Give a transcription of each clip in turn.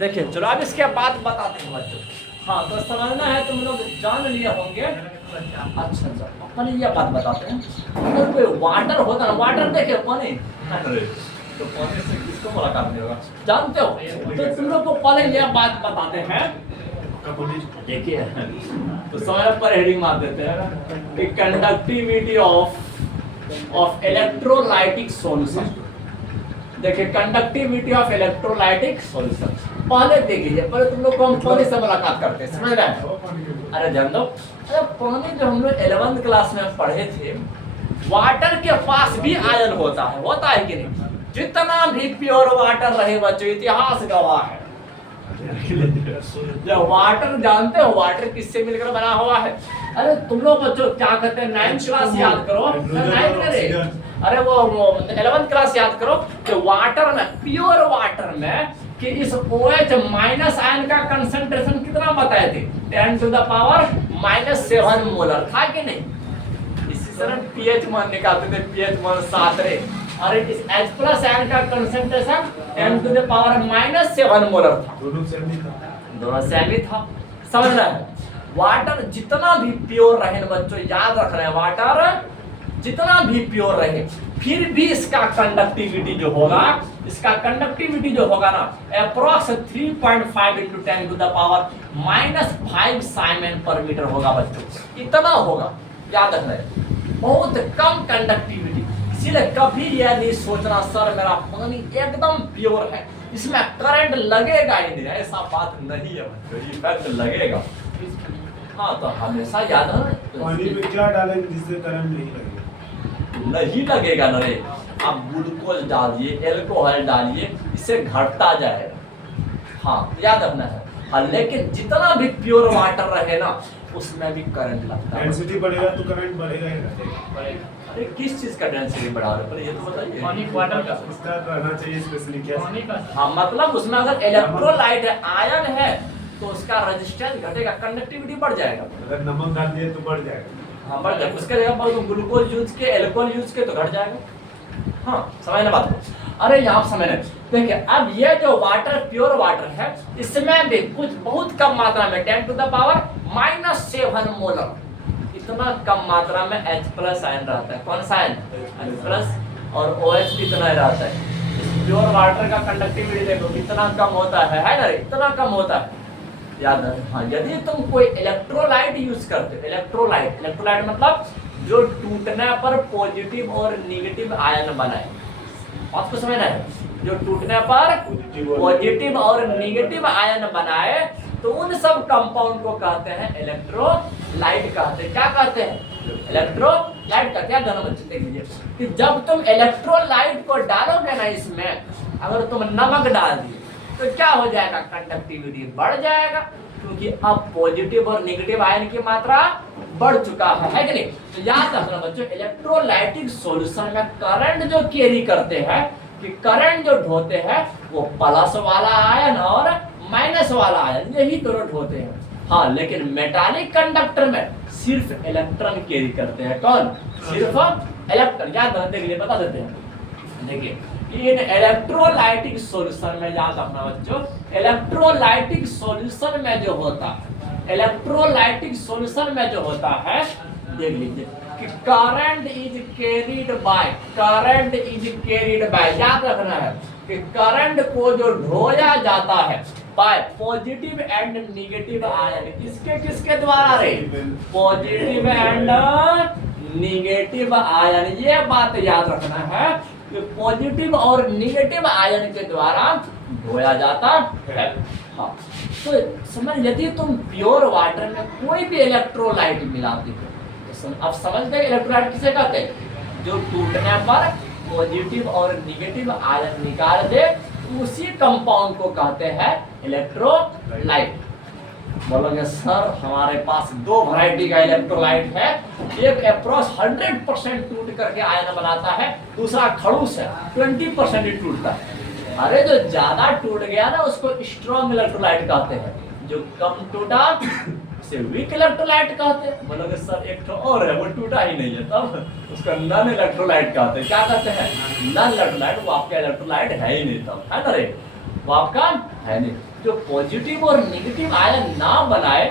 देखिए चलो अब इसके बाद बताते हैं बच्चों। हाँ तो समझना है, तुम लोग जान लिए होंगे। अच्छा अच्छा अपन ये बात बताते हैं, अगर कोई वाटर होता ना, वाटर देखिए पानी, तो पानी से किसको मुलाकात नहीं होगा, जानते हो? तो तुम लोग को पहले ये बात बताते हैं। देखिए तो समय पर हेडिंग मार देते हैं कि कंडक्टिविटी ऑफ इलेक्ट्रोलाइटिक सॉल्यूशन। देखिए कंडक्टिविटी ऑफ इलेक्ट्रोलाइटिक सॉल्यूशन पहले देख लीजिए, पहले तुम लोग को हम पानी से मुलाकात करते हैं, समझ रहे हैं? अरे जान दो, अरे पानी जो हम लोग 11th क्लास में पढ़े थे, वाटर के पास भी आयन होता है कि नहीं? जितना भी प्योर वाटर रहे बच्चों, इतिहास गवाह है। जब वाटर जानते हो, वाटर किससे मिलकर बना हुआ है? अरे तुम लोग बच्चों क्या कहते हैं, 9th क्लास याद करो, 9th में रे, अरे वो 11th क्लास याद करो कि वाटर में, प्योर वाटर में कि इस OH माइनस आयन का कंसंट्रेशन कितना बताए थे? 10⁻⁻7 मोलर था कि नहीं? इसी तरह pH मान निकालते थे, pH मान 7 रे। अरे इस H प्लस आयन का कंसंट्रेशन 10⁻⁻7 मोलर था। दोनों सेम ही था, समझ रहे हैं? वाटर जितना भी प्योर रहे बच्चों, याद रखना है, वाटर जितना भी प्योर रहे फिर भी इसका कंडक्टिविटी जो होगा, ना अप्रॉक्स 3.5 × 10⁻⁻5 साइमन पर मीटर होगा बच्चों, इतना होगा, याद रखना है। बहुत कम कंडक्टिविटी, इसीलिए कभी यह नहीं सोचना सर मेरा पानी एकदम प्योर है, इसमें करंट लगेगा ही नहीं, ऐसा बात नहीं है बच्चों, इफेक्ट लगेगा। हाँ तो हमेशा याद है, पानी में क्या डालेंगे जिससे करंट नहीं लगेगा? नहीं लगेगा ना रे, आप ग्लूकोज डालिए, एल्कोहल डालिए, इससे घटता जाएगा। हाँ याद रखना है। हाँ लेकिन जितना भी प्योर वाटर रहे ना, उसमें भी करंट लगता है। डेंसिटी बढ़ेगा तो करंट बढ़ेगा ही ना। अरे किस चीज का डेंसिटी बढ़ा रहे हो, ये तो बताइए। पानी वाटर का उसका रहना चाहिए स्पेशली क्या? पानी का। हाँ मतलब उसमें अगर इलेक्ट्रोलाइट है, आयन है, तो उसका रेजिस्टेंस घटेगा, कंडक्टिविटी बढ़ जाएगा। अगर नमक डाल दिए तो बढ़ जाएगा। हाँ बढ़ जाएगा, उसके जगह पर ग्लूकोज यूज के, एल्कोहल यूज के तो घट जाएगा। हाँ समझना बात को। अरे यहाँ समझना, देखिए अब ये जो वाटर प्योर वाटर है, इसमें भी कुछ बहुत कम मात्रा में 10⁻⁻7 मोलर, इतना कम मात्रा में H प्लस आयन रहता है। कौन सा आयन? H प्लस, और OH भी इतना रहता है। प्योर वाटर का कंडक्टिविटी देखो कितना कम होता है ना, इतना कम होता है, याद है? हाँ यदि तुम कोई इलेक्ट्रोलाइट यूज करते हो, इलेक्ट्रोलाइट मतलब जो टूटने पर पॉजिटिव और नेगेटिव आयन बनाए, आपको समझना है, जो टूटने पर पॉजिटिव और नेगेटिव आयन बनाए, तो उन सब कंपाउंड को कहते हैं इलेक्ट्रोलाइट कहते हैं। क्या कहते हैं? इलेक्ट्रोलाइट का। क्या दोनों बच्चे देख लीजिए कि जब तुम इलेक्ट्रोलाइट को डालोगे ना इसमें, अगर तुम नमक डाल दिए तो क्या हो जाएगा? कंडक्टिविटी बढ़ जाएगा, क्योंकि अब पॉजिटिव और नेगेटिव आयन की मात्रा बढ़ चुका है कि नहीं? तो याद रखना बच्चों, इलेक्ट्रोलाइटिक सॉल्यूशन में करंट जो कैरी करते हैं, कि करंट जो ढोते हैं वो प्लस वाला आयन और माइनस वाला आयन, यही दोनों ढोते हैं। हाँ लेकिन मेटालिक कंडक्टर में सिर्फ इलेक्ट्रॉन कैरी करते हैं। कौन? सिर्फ इलेक्ट्रॉन। याद रखने के लिए बता देते हैं। देखिए इन इलेक्ट्रोलाइटिक सॉल्यूशन में, याद रखना बच्चों, इलेक्ट्रोलाइटिक सॉल्यूशन में जो होता है, इलेक्ट्रोलाइटिक सॉल्यूशन में जो होता है, देख लीजिए कि करंट इज कैरीड बाय, याद रखना है कि करंट को जो ढोया जाता है bye positive and negative ion, किसके किसके द्वारा रे? Positive and negative ion. ये बात याद रखना है कि पॉजिटिव और नेगेटिव आयन के द्वारा ढोया जाता है। हाँ तो समझ, यदि तुम प्योर वाटर में कोई भी इलेक्ट्रोलाइट मिलाते हो, तो अब समझ गए इलेक्ट्रोलाइट किसे कहते हैं? जो टूटने पर पॉजिटिव और नेगेटिव आयन निकाल दे, उसी कंपाउंड को कहते हैं इलेक्ट्रोलाइट। बोलोगे सर हमारे पास 2 वैरायटी का इलेक्ट्रोलाइट है, एक अप्रॉक्स 100% टूट करके आयन बनाता है, दूसरा खड़ूस है, 20% ही टूटता है। अरे जो ज्यादा टूट गया ना, उसको स्ट्रॉन्ग इलेक्ट्रोलाइट कहते हैं, जो कम टूटा उसे वीक इलेक्ट्रोलाइट कहते हैं। बोलोगे सर एक तो और है, वो टूटा ही नहीं है, तब उसका नन इलेक्ट्रोलाइट कहते हैं। क्या कहते हैं? Non electrolyte. वो आपका इलेक्ट्रोलाइट है ही नहीं, तब है ना रे, वो आपका है नहीं। जो पॉजिटिव और नेगेटिव आयन ना बनाए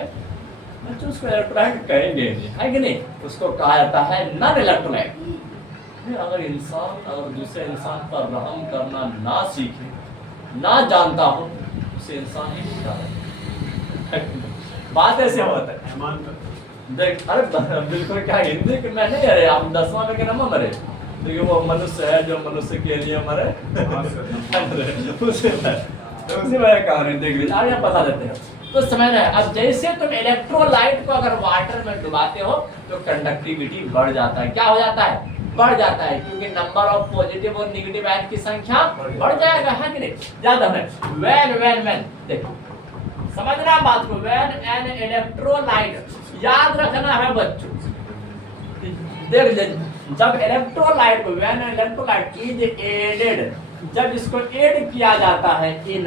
बच्चों उसको इलेक्ट्रोलाइट कहेंगे नहीं, है कि नहीं? उसको कहा जाता है नॉन इलेक्ट्रोलाइट। अगर इंसान अगर दूसरे इंसान पर रहम करना ना सीखे, ना जानता हो, उसे इंसान ही नहीं कहता। बात ऐसे होता है। मेहमान का देख, अरे बिल्कुल क्या हिंदी कि मैं नहीं, अरे हम 10वां में के ना मरे, देखिए वो मनुष्य है जो मनुष्य के लिए मरे। हाँ सर। उसी में कहानी देख लीजिए, आगे बता देते हैं तो समझ रहे हैं। अब जैसे तुम इलेक्ट्रोलाइट को अगर वाटर में डुबाते हो तो कंडक्टिविटी बढ़ जाता है। क्या हो जाता है? बढ़ जाता है, क्योंकि नंबर ऑफ पॉजिटिव और नेगेटिव आयन की संख्या बढ़ जाएगा, है कि नहीं? ज्यादा है। व्हेन देखो समझना बात को, व्हेन एन इलेक्ट्रोलाइट, याद रखना है बच्चों, देख लीजिए जब इलेक्ट्रोलाइट को व्हेन इलेक्ट्रोलाइट इज एडेड, जब इसको ऐड किया जाता है इन,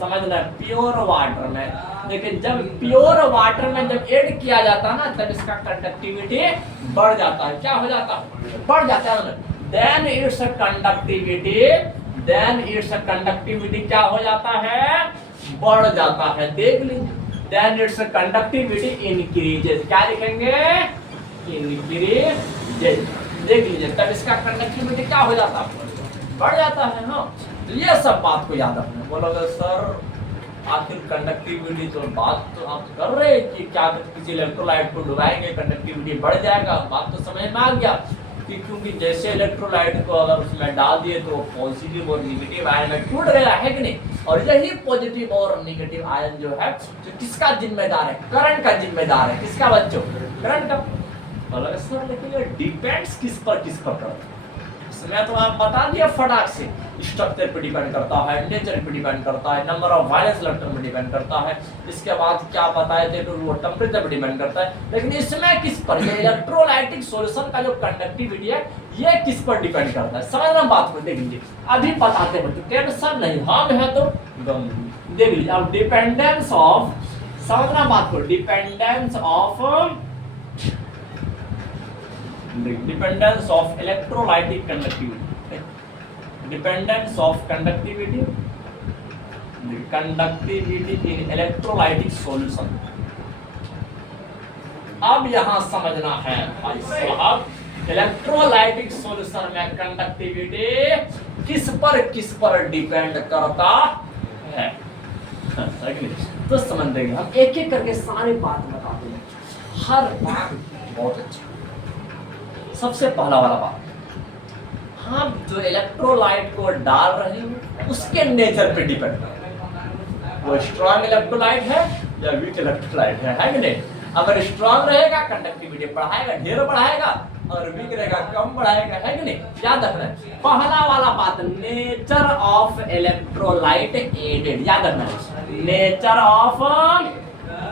समझना, प्योर वाटर में, लेकिन जब प्योर वाटर में जब ऐड किया जाता है ना तब इसका कंडक्टिविटी बढ़ जाता है। क्या हो जाता है? बढ़ जाता है। देन इट्स कंडक्टिविटी क्या हो जाता है? बढ़ जाता है। देख लीजिए, देन इट्स कंडक्टिविटी इंक्रीजेस, क्या लिखेंगे? इंक्रीजेस। देख लीजिए तब इसका कंडक्टिविटी क्या हो जाता है? बढ़ जाता है। हाँ, तो ये सब बात को याद रखना। बोलोगे सर आखिर कंडक्टिविटी तो बात तो आप कर रहे हैं कि क्या किसी इलेक्ट्रोलाइट को डुबाएंगे कंडक्टिविटी बढ़ जाएगा, बात तो समझ में आ गया कि क्योंकि जैसे इलेक्ट्रोलाइट को अगर उसमें डाल दिए तो पॉजिटिव और नेगेटिव आयन में टूट गया, है कि नहीं? और यही पॉजिटिव और नेगेटिव आयन जो है जो किसका जिम्मेदार है? करंट का जिम्मेदार है। किसका बच्चों? करंट का। बोलोगे सर लेकिन ये डिपेंड्स किस पर करता है? इसमें तो आप बता दिया फटाक से, स्ट्रक्चर पे डिपेंड करता है, नेचर पे डिपेंड करता है, नंबर ऑफ वायलेंस इलेक्ट्रॉन पे डिपेंड करता है, इसके बाद क्या बताए थे तो वो टेम्परेचर पे डिपेंड करता है। लेकिन इसमें किस पर? ये इलेक्ट्रोलाइटिक सॉल्यूशन का जो कंडक्टिविटी है ये किस पर डिपेंड करता है? समझना बात को, देख लीजिए अभी बताते हैं, टेंशन नहीं, हम है तो देख लीजिए। अब डिपेंडेंस ऑफ, समझना बात को, dependence of electrolytic conductivity, dependence of conductivity in electrolytic solution. अब यहां समझना है भाई साहब, इलेक्ट्रोलाइटिक सॉल्यूशन में कंडक्टिविटी किस पर डिपेंड करता है? तो समझ देंगे हम, एक एक करके सारी बात बताते हैं, हर बात बहुत अच्छी। सबसे पहला वाला बात, हम जो इलेक्ट्रोलाइट को डाल रहे हैं उसके नेचर पे डिपेंड करता है। वो स्ट्रॉन्ग इलेक्ट्रोलाइट है या वीक इलेक्ट्रोलाइट है कि नहीं? अगर स्ट्रॉन्ग रहेगा कंडक्टिविटी बढ़ाएगा, ढेर बढ़ाएगा, और वीक रहेगा कम बढ़ाएगा, है कि नहीं? याद रखना है। पहला वाला बात, नेचर ऑफ इलेक्ट्रोलाइट एडेड, याद रखना है। नेचर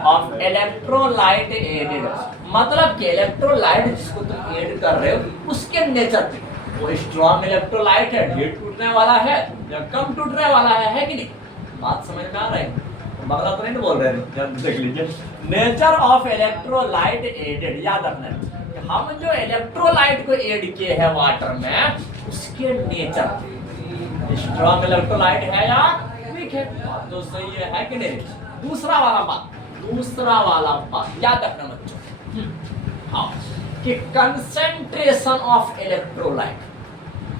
ऑफ इलेक्ट्रोलाइट एडेड मतलब कि इलेक्ट्रोलाइट जिसको तुम ऐड कर रहे हो उसके नेचर पे, वो स्ट्रॉन्ग इलेक्ट्रोलाइट है, ढेर टूटने वाला है या कम टूटने वाला है कि नहीं? बात समझ में आ रहा है? बगला तो नहीं बोल रहे हैं, देख लीजिए। नेचर ऑफ इलेक्ट्रोलाइट एडेड, याद रखना है, हम जो इलेक्ट्रोलाइट को ऐड किए हैं वाटर में उसके नेचर, स्ट्रॉन्ग इलेक्ट्रोलाइट है या वीक है, तो सही है कि नहीं? दूसरा वाला बात याद रखना बच्चों, हाँ, कि कंसेंट्रेशन ऑफ इलेक्ट्रोलाइट,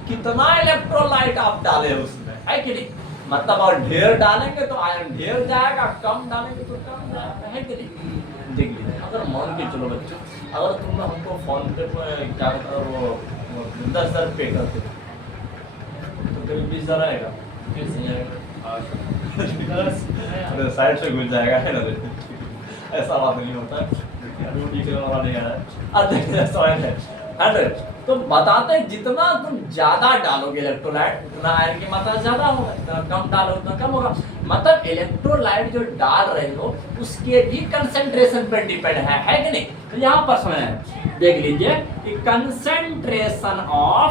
कितना इलेक्ट्रोलाइट आप डाले उसमें, है कि नहीं? मतलब और ढेर डालेंगे तो आयरन ढेर जाएगा, कम डालेंगे तो कम जाएगा, है कि नहीं? देख लीजिए, अगर मान के चलो बच्चों, अगर तुम हमको फोन पे क्या कहता है वो 10,000 पे करते तो बिल 20,000 आएगा, फिर सही आएगा, साइड से घुस जाएगा, है ना? ऐसा बात नहीं होता है, तो बताते हैं जितना तुम ज्यादा डालोगे इलेक्ट्रोलाइट उतना आयरन की मात्रा ज्यादा होगा, जितना कम डालो उतना कम होगा। मतलब इलेक्ट्रोलाइट जो डाल रहे हो उसके भी कंसेंट्रेशन पर डिपेंड है कि नहीं? तो यहाँ पर समझना, देख लीजिए कि कंसेंट्रेशन ऑफ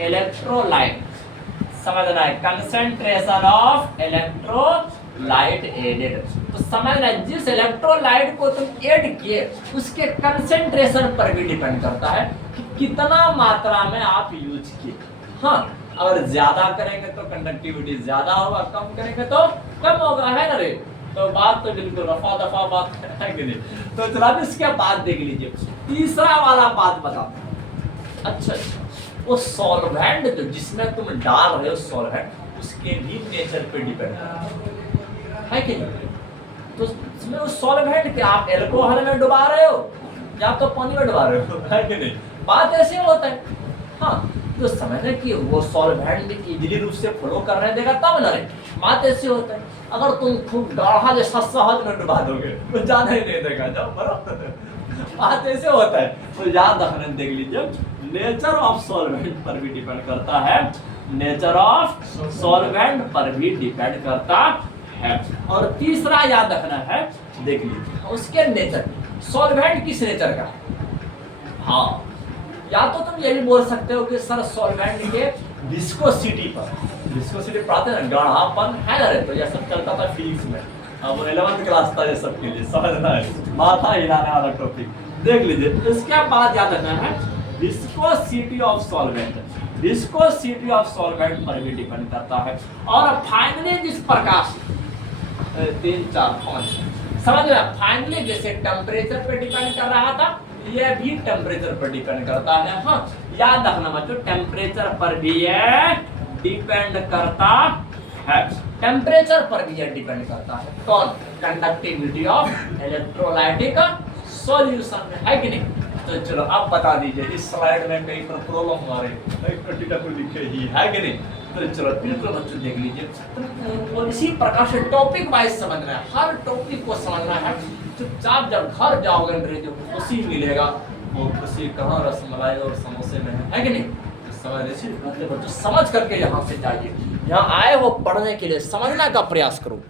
इलेक्ट्रोलाइट, समझना है, कंसेंट्रेशन ऑफ इलेक्ट्रोलाइट एडेड, तो समझना जिस इलेक्ट्रोलाइट को तुम ऐड किए उसके कंसेंट्रेशन पर भी डिपेंड करता है कि कितना मात्रा में आप यूज किए। हाँ, अगर ज्यादा करेंगे तो कंडक्टिविटी ज्यादा होगा, कम करेंगे तो कम होगा, है ना रे। तो बात तो बिल्कुल रफा दफा बात है कि नहीं। तो चलो अब इसके बाद देख लीजिए, तीसरा वाला बात बता। अच्छा वो सॉल्वेंट जो जिसमें तुम डाल रहे हो सॉल्वेंट, उसके भी नेचर पे डिपेंड है कि नहीं। तो इसमें उस सॉल्वेंट के आप एल्कोहल में डुबा रहे हो या आप तो पानी में डुबा रहे हो, है कि नहीं। बात ऐसे होता है। हाँ तो समझने कि वो सॉल्वेंट इजीली रूप से फ्लो करने देगा तब ना रे। बात ऐसे होता है, अगर तुम खूब गाढ़ा जैसा शहद में डुबा दोगे तो जाना ही नहीं देगा, जाओ बराबर। बात ऐसे होता है। तो याद रखना, देख लीजिए नेचर ऑफ सॉल्वेंट पर भी डिपेंड करता है, नेचर ऑफ सॉल्वेंट पर भी डिपेंड करता है। और तीसरा याद रखना है, देख लीजिए उसके नेचर, सॉल्वेंट किस नेचर का। हाँ या तो तुम ये भी बोल सकते हो कि सर सॉल्वेंट के विस्कोसिटी पर, विस्कोसिटी पढ़ाते हैं ना, गाढ़ापन है ना रे। तो ये सब चलता था फिजिक्स में, अब 11th क्लास था ये सब के लिए, समझना है, माथा हिलाने वाला टॉपिक। देख लीजिए इसके बाद याद रखना है viscosity of solvent, viscosity of solvent पर भी डिपेंड करता है। और फाइनली जिस प्रकार 3 4 5 समझ में, फाइनली जैसे टेम्परेचर पे डिपेंड कर रहा था, ये भी टेम्परेचर पर डिपेंड करता है। हाँ याद रखना बच्चों, टेम्परेचर पर भी ये डिपेंड करता है, टेम्परेचर पर भी ये डिपेंड करता है। कौन, कंडक्टिविटी ऑफ इलेक्ट्रोलाइटिक सॉल्यूशन, है कि नहीं। तो चलो अब बता दीजिए, इस स्लाइड में कहीं पर प्रॉब्लम हमारे लिखे ही है कि नहीं। तो चलो बिल्कुल बच्चों देख लीजिए, तो इसी प्रकार से टॉपिक वाइज समझना है, हर टॉपिक को समझना है। चुपचाप जब घर जाओगे अंग्रेजों को खुशी मिलेगा, वो खुशी कहाँ रसमलाई और समोसे में है कि नहीं। तो समझ बच्चों समझ करके यहाँ से जाइए, यहाँ आए हो पढ़ने के लिए, समझने का प्रयास करो।